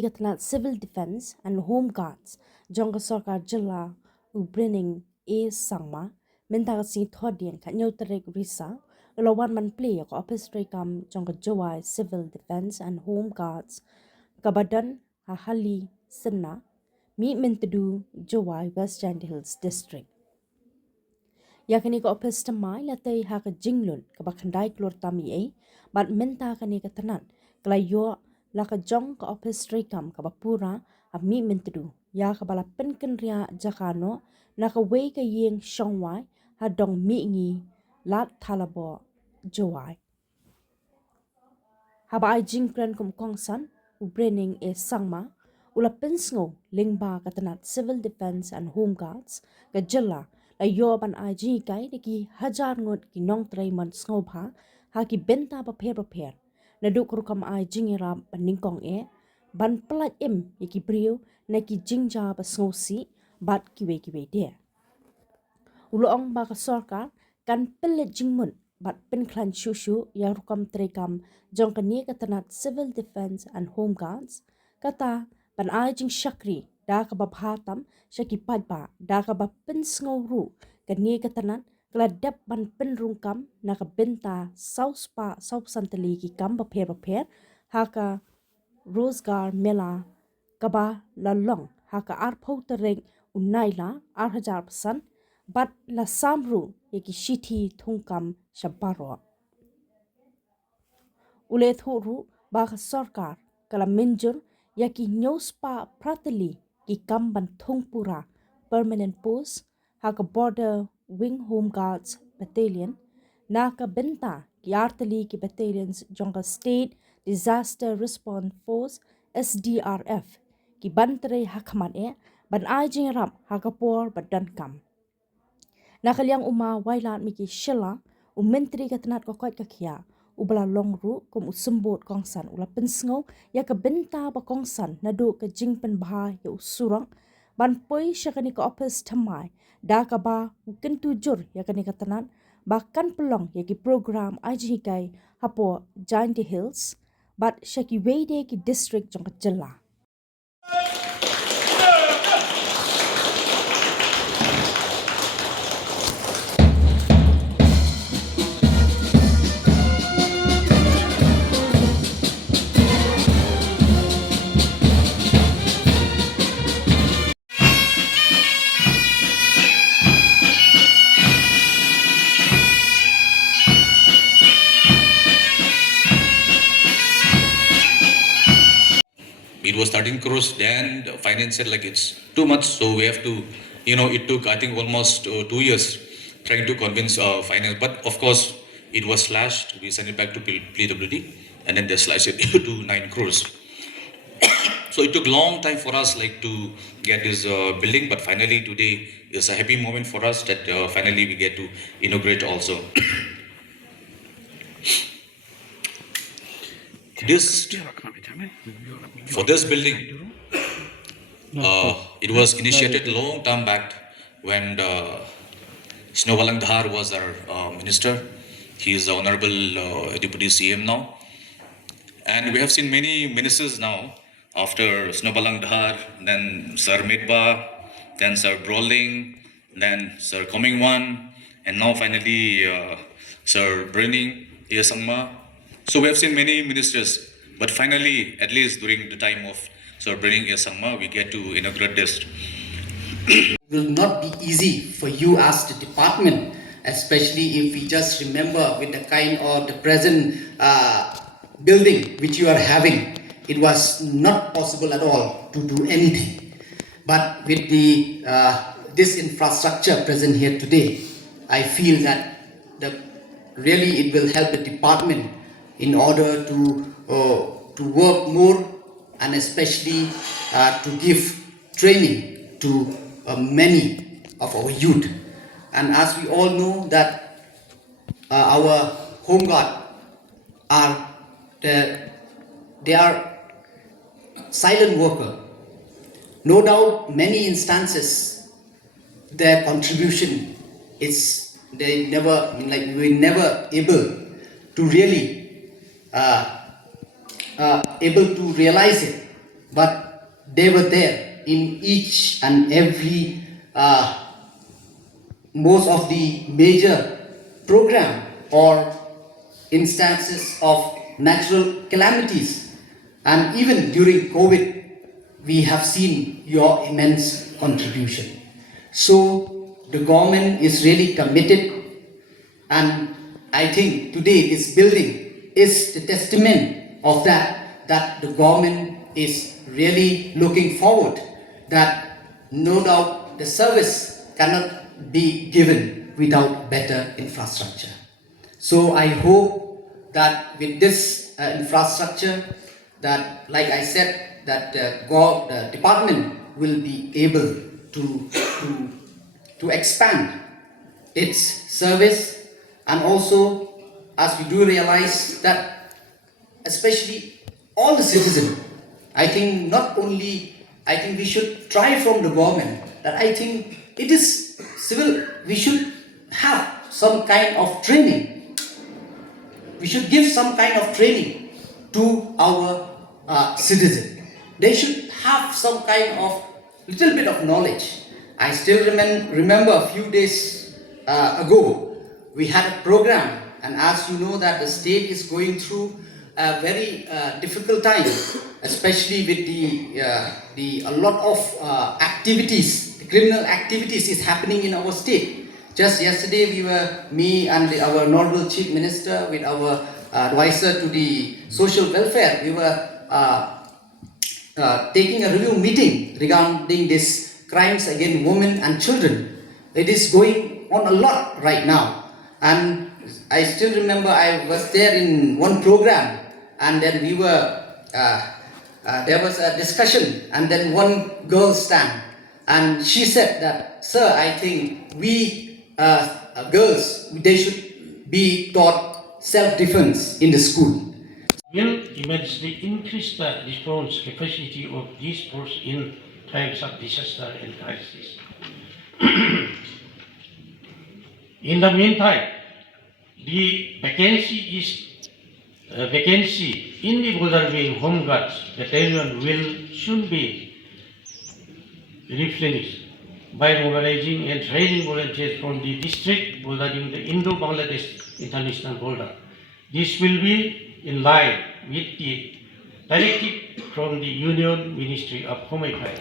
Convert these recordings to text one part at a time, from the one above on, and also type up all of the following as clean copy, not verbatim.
menteri katnat civil defense and home guards jong ka sarkar jilla u brinning e sangma menta ka si thodian ka nyautarek risa lawan man play ko office kam jong ka Jowai civil defense and home guards kabadan hali senna mi mentedu Jowai West Giant Hills district yakani ko Ophis Thymmai latay ha ka jinglun ka bakhandai klur tami bat menta kani ka tanan klayo la ka jong ka Ophis kam ka bapura mi mentedu ya ka bala penken ria jakano na ka wei ka yeng shongwai ha dong mi ngi lat thalabo Jowai ha ba ai jingkran kum kongsan u braining e sangma ula pensngo lingba ka tanat civil defense and home guards ka jilla la yoban ai ji kai de ki hajar ngot ki nong traiman snobha ha ki benta pa pher na du kru kam ai jingira paningkong e ban plat em ki brio na ki jingja pa snosi bat ki we de ulong ba ka sarkar kan pelle jingmun bat pen klan shushu ya rukam trekam jong ka ni ka tanat civil defense and home guards kata ban ai jing shakri da ka ba bhatam shaki padba da ka ba pen sngoru ka ni ka tanat gladap ban pen rungkam na ka benta south santali ki kam ba pher ha ka Rosgar Mela kaba lalong ha ka arpho tereng unaila 8,000% bat la samru yeki shithi thungkam shabaro ule thuru ba ka sarkar kala minjur yaki nyospa pratali ki kamban thungpura permanent post ha ka border wing home guards battalion na ka benta ki artali ki battalions jonga state disaster response force SDRF ki bantre hakman e ban ajing ram hakapor badan kam nakaliang uma wailat miki shela u menteri katnat ko ka khia ubala longru kum usembot kongsan ula pensngo ya ka benta ba kongsan nadu ka jingpen bha ya usurang ban poi shakani ka Ophis Thymmai da ka ba kentu jur ya kani katnat ba kan pelong ya ki program IJ kai hapo Giant Hills but shaki weide ki district jong ka jilla It was 13 crores, then the finance said like it's too much, so we have to, it took I think almost 2 years trying to convince finance, but of course it was slashed. We sent it back to PWD, and then they slashed it to 9 crores. So it took long time for us like to get this building, but finally today is a happy moment for us that finally we get to inaugurate also. For this building, it was initiated long time back when Snowbalang Dhar was our minister. He is the honorable deputy CM now, and we have seen many ministers now after Snowbalang Dhar, then Sir Midba, then Sir Brolling, then Sir Comingwan, and now finally Sir Brenning Sangma. So we have seen many ministers, but finally, at least during the time of Sir Brenning Sangma, we get to inaugurate this. It will not be easy for you as the department, especially if we just remember with the kind of the present building which you are having. It was not possible at all to do anything. But with the this infrastructure present here today, I feel that really it will help the department in order to work more, and especially to give training to many of our youth. And as we all know that our home guard they are silent worker. No doubt many instances their contribution is we're never able to really able to realize it. but they were there in each and every most of the major program or instances of natural calamities. And even during COVID, we have seen your immense contribution. So the government is really committed, and I think today this building is the testament of that the government is really looking forward, that no doubt the service cannot be given without better infrastructure. So I hope that with this infrastructure, that, like I said, that the department will be able to expand its service, and also, as we do realize that especially all the citizens, I think not only, I think we should try from the government, that I think it is civil, we should have some kind of training, we should give some kind of training to our citizen. They should have some kind of little bit of knowledge. I still remember a few days ago, we had a program, and as you know that the state is going through a very difficult time, especially with the a lot of activities, the criminal activities is happening in our state. Just yesterday, me and our Honorable Chief Minister with our advisor to the social welfare, we were taking a review meeting regarding this crimes against women and children. It is going on a lot right now, and I still remember I was there in one program, and then we were there was a discussion, and then one girl stand, and she said that, "Sir, I think we girls, they should be taught self-defense in the school." Will immensely increase the response capacity of this force in times of disaster and crisis. In the meantime, the vacancy in the border wing home guards battalion will soon be replenished by mobilizing and training volunteers from the district bordering the Indo-Bangladesh international border. This will be in line with the directive from the Union Ministry of Home Affairs.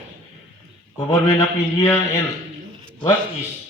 Government of India and what is